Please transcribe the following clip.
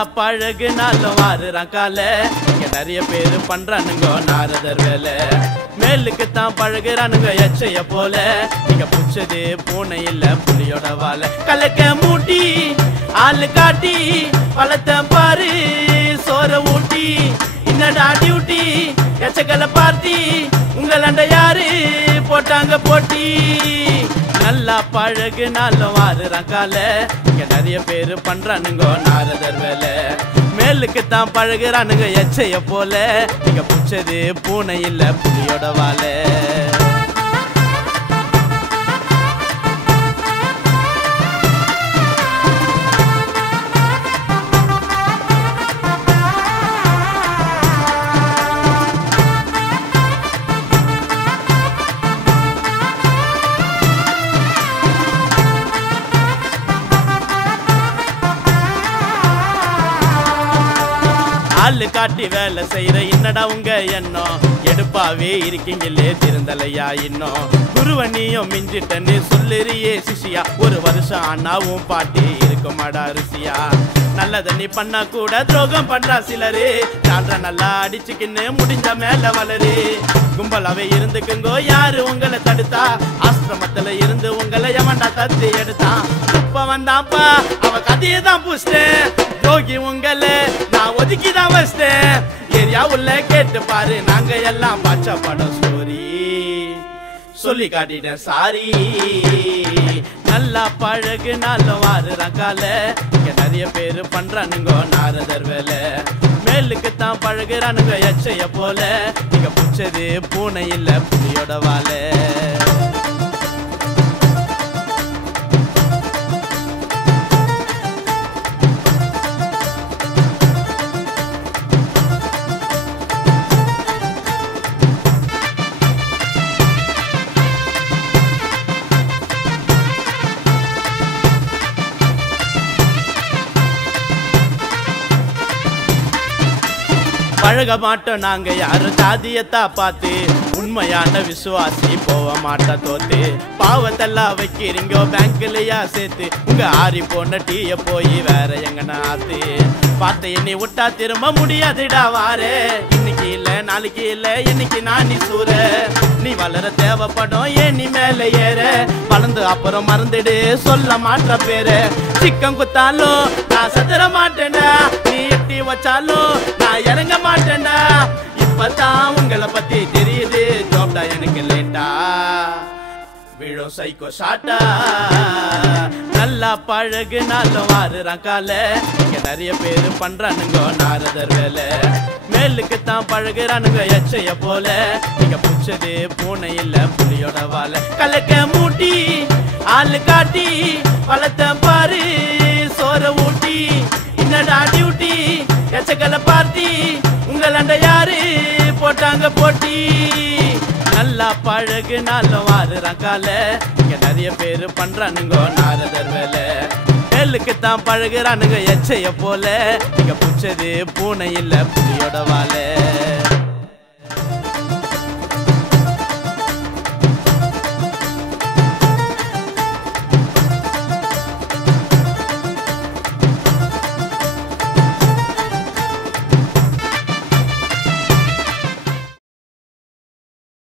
நல்லா பழகுனாலும் வாருறான் கால. இங்க நிறைய பேரு பண்றானுங்க நாரதர் வேலை. மேலுக்கு தான் பழகுறானுங்க எச்சைய போல. நீங்க புடிச்சது பூனை இல்ல புலியோட வாழை. கலக்க மூட்டி ஆளு காட்டி பழத்த பாரு சோற ஊட்டி. என்னடா டியூட்டி எச்சக்கல பார்த்தி உங்களண்ட யாரு போட்டாங்க போட்டி. நல்லா பழகுனாலும் வாருறான் கால. இங்க நிறைய பேரு பண்றானுங்க நாரதர் வேலை. மேலுக்கு தான் பழகுறானுங்க எச்சைய போல. நீங்க புடிச்சது பூனை இல்ல புலியோட வாழை. ஆளு காட்டி வேலை செய்யற என்னடா உங்க எண்ணம். எடுப்பாவே இருக்கீங்களே திருந்தலையா இன்னும். குருவனியும் மிஞ்சிட்டன்னு சொல்லுறியே சிஷியா. ஒரு வருஷம் ஆனாவும் பாட்டி இருக்குமாடா ருசியா. நல்லத நீ பண்ணா கூட துரோகம் பண்றா சிலரு. சான்ற நல்லா அடிச்சுக்கின்னு முடிஞ்ச மேல வளரு. கும்பலாவே இருந்துக்குங்கோ யாரு உங்களை தடுத்தா. ஆசிரமத்துல இருந்து உங்களை எவன்டா தத்து எடுத்தான். இப்ப வந்தாப்பா அவ கதையை தான் புஷ்டேன். யோகி உங்களை நான் ஒதுக்கிதான் வச்சிட்டேன். ஏரியா உள்ள கேட்டு பாரு நாங்க எல்லாம் பாச்சா படம் ஸ்டோரி சொல்லி காட்டிட்டேன் சாரி. நல்லா பழகுனாலும் வாருறான் கால. இங்க நிறைய பேரு பண்றானுங்க நாரதர் வேலை. மேலுக்கு தான் பழகுறானுங்க எச்சைய போல. நீங்க புடிச்சது பூனை இல்ல புலியோட வாழை. பழக மாட்டோம் நாங்க யாரும் ஜாதியத்தா பார்த்து. உண்மையான விசுவாசி போக மாட்டா தோத்து. பாவத்தெல்லாம் வைக்கிறீங்க பேங்க்லயா சேர்த்து. உங்க ஆறி போன டீய போய் வேற எங்கனா ஆத்து. பார்த்த எண்ணி விட்டா திரும்ப முடியாதுடா வாரு. இன்னைக்கு இல்ல நாளைக்கு இல்ல இன்னைக்கு நான் நீ சூற. நீ வளர தேவைப்படும் ஏன் நீ மேல ஏற. வளர்ந்து அப்புறம் மறந்துடு சொல்ல மாட்ட பேரு. சிக்கம் குத்தாலும் நான் சதுர மாட்டேன்டா. நீ எட்டி வச்சாலும் நான் இறங்க மாட்டேன்டா. இப்பதான் உங்களை பத்தி தெரியுது ஜோப்டா எனக்கு லேட்டா. விழும் சைக்கோ ஷாட்டா. நல்லா பழகுனாலும் வாருறான் கால. இங்க நிறைய பேரு பண்றானுங்க நாரதர் வேலை. மேலுக்கு தான் பழகுறானுங்க எச்சைய போல. நீங்க புடிச்சது பூனை இல்ல புலியோட வாழை. கலக்க மூட்டி ஆளு காட்டி பழத்த பாரு சோற ஊட்டி. என்னடா டியூட்டி எச்சக்கல பார்த்தி உங்களண்ட யாரு போட்டாங்க போட்டி. நல்லா பழகுனாலும் வாருறான் கால. இங்க நிறைய பேரு பண்றானுங்க நாரதர் வேலை. மேலுக்கு தான் பழகுறானுங்க எச்சைய போல. நீங்க புடிச்சது பூனை இல்ல புலியோட வாழை.